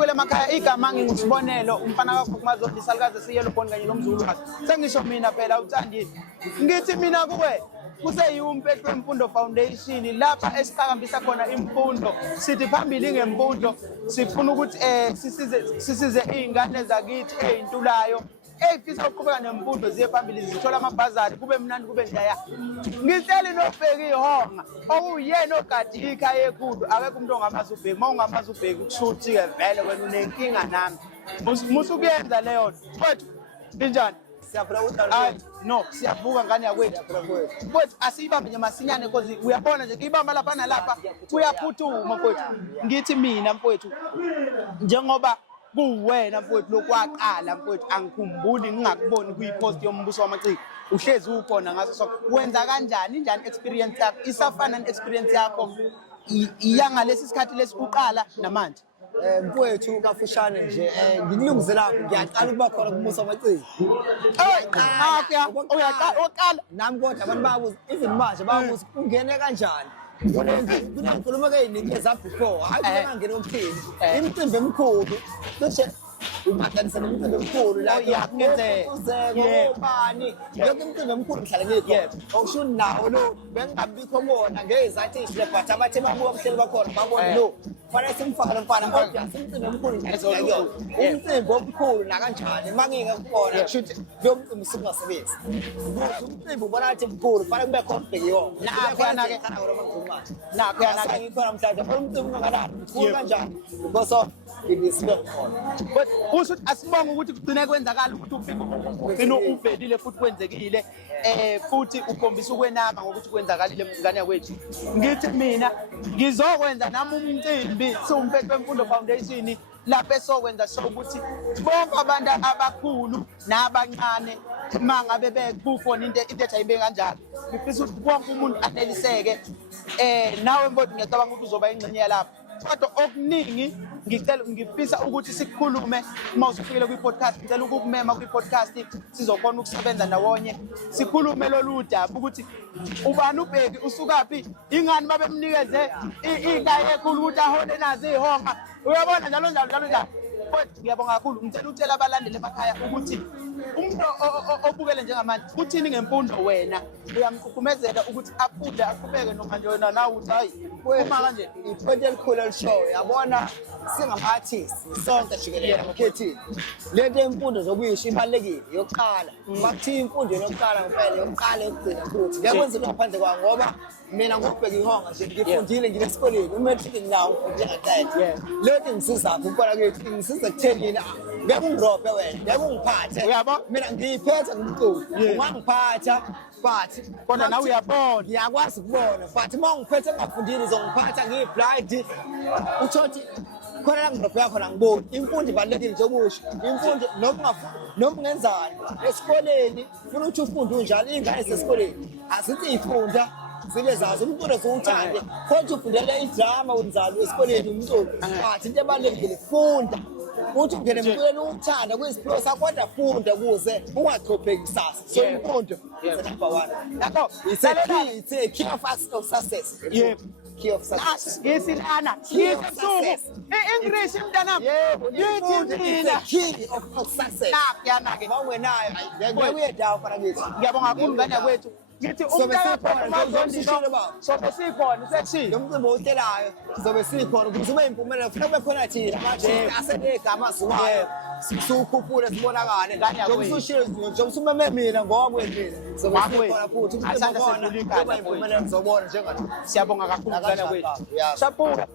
sifukele emakhaya igama ngingusibonelo umfana wakho kumazondi salukazi siyelo bond kanye nomzulu wakhe sengisho mina phela uthandi ngithi mina kuwe kuseyumpe Imfundo Foundation lapha esiqhakambisa khona imfundo sithi phambili ngemfundo sifuna ukuthi sisize izingane zakithi ezintulayo efisa ukuqhubeka nemfundo ziye phambili zithola amabhazari kube mnandi kube njaya ngicela noBhekizihonga okuyena ogadi ikhaya ekhulu akekho umuntu ongamazi uBheki mawungamazi uBheki kushuthi ke vele wena unenkinga nami musu kuyenza leyo kodwa injani siyafuna ukuthi no siyavuka ngane yakwethu mfowethu asiyibambe nje masinyane because uyabona nje kuyibamba lapha nalapha kuyaphuthuma mfowethu ngithi mina mfowethu njengoba kuwena mfowethu lokwaqala mfowethu angikhumbuli ngingakuboni kuyipost yoMbuso Wamaciko uhlezi ukhona ngaso sonke wenza kanjani injani experience yakho isafana ne-experience yakho iyanga lesi sikhathi lesiqala namanje mfowethu kafushane nje ngikulungizela ngiyaqala ukuba khona kuMbuso Wamaciko uyaqala nami kodwa abantu babuza even manje babuza ungene kanjani kunenkulumo eziningi ezabefore hayi ngene umthini imicimbi emikhulu bese umadanisa nemicimbi emikhulu la yabani yonke imicimbi emikhulu ngihlala ngikho okusho nawo lo bengingabikho bona ngezathi ishle but abathe babuka kuhleli bakhona babona lo fanele simfaka lo mfana kodwa simcimbi emikhulu ngiyakho umcimbi omkhulu na kanjani mangike kubona shoot lo mcimbi singasebenzi umcimbi ubona athi mkhulu fanele kube khona Bhekizihonga nakho yana ngikhona mhlanje umcimbi ungakanani mkhulu kanjani because of ibisibe khona but usho asibonga ukuthi kugcine kwenzakala ukuthi ugcina uvelile futhi kwenzekile futhi ukhombisa ukwenaba ngokuthi kwenzakalile ngane yakwethu ngithi mina ngizokwenza nami umcimbi siwumphethe Imfundo Foundation lapho esokwenza so ukuthi bonke abantu abakhulu nabancane mangabe bekufona into ejayibe kanjalo ngifisa ukuthi wonke umuntu aneliseke nawe mfowethu ngiyacabanga ukuthi uzoba ingxenye yalapha kodwa okuningi ngifisa ukuthi sikhulume uma usufikele kwi-podcast ngicela ukukumema kwi-podcast sizokhona ukusebenza ndawonye sikhulume lolu daba ukuthi ubani uBheki usukaphi ingani babemnikeze ikhaya ekhulu ukuthi ahole nazo izihonga uyabona njalo kodwa ngiyabonga kakhulu ngicela ukutshela abalandeli emakhaya ukuthi umuntu obukele njengamanje uthini ngemfundo wena uyamqukumezela ukuthi afunde aqhubeke noma nje wena nawe uthi hayi uma kanje iphonto elikhulu elishow yabona singama-artist sonke jikelele abakhethile lento yemfundo zokuyisho ibalulekile yokuqala bakuthiya imfundo yokuqala ngempela yokuqala yokugcina futhi ngiyakwenza into ngaphandle kwayo ngoba mina ngoBhekizihonga nje ngifundile ngilesikoleni umatric nginawo ngiyaqeda lento ngisizaphi ukubona kwethu ngisiza ekuthenini ngeke ungirobhe wena ngeke ungiphathe uyabo mina ngiyiphetha ngumculo ungangiphatha but kodwa nawe uyabona ngiyakwazi ukubona but uma ungiphethe ngafundile uzongiphatha ngiyiblind uthi khona la ngirobhe yakho ngiboni imfundo ibalulekile njengokusho imfundo noma ungenzani esikoleni ufuna ukuthi ufunde unjalo ingane zesikoleni asithi ifunda zibe zazo umculo ziwuthande kodwa ufundele idrama unjalo esikoleni umculo but into ebalulekile funda uthi ungene emculweni uwuthanda kuyisiphiwo sakho kodwa funda ukuze ungaqhopheki kusasa so imfundo is number 1 yabo it's a key of success key of success ngisilana ngisuku English mntanami yithi key of success yanake mawungenayo ngeke uyedawo fana ngithi ngiyabonga kakhulu ngane yakwethu ngithi sobe sikhona sekushilo lo mcimbi owuhlelayo sobe sikhona ukuze ube impumelelo futhi kube khona thina ama-artist asenegama aziwayo sukhuphule sibonakale njengoba usushilo njengoba usumeme mina ngoba kwenzile sobe sikhona futhi umcimbi khona ube impumelelo ngizobona njengani siyabonga kakhulu ngane yakwethu sabuke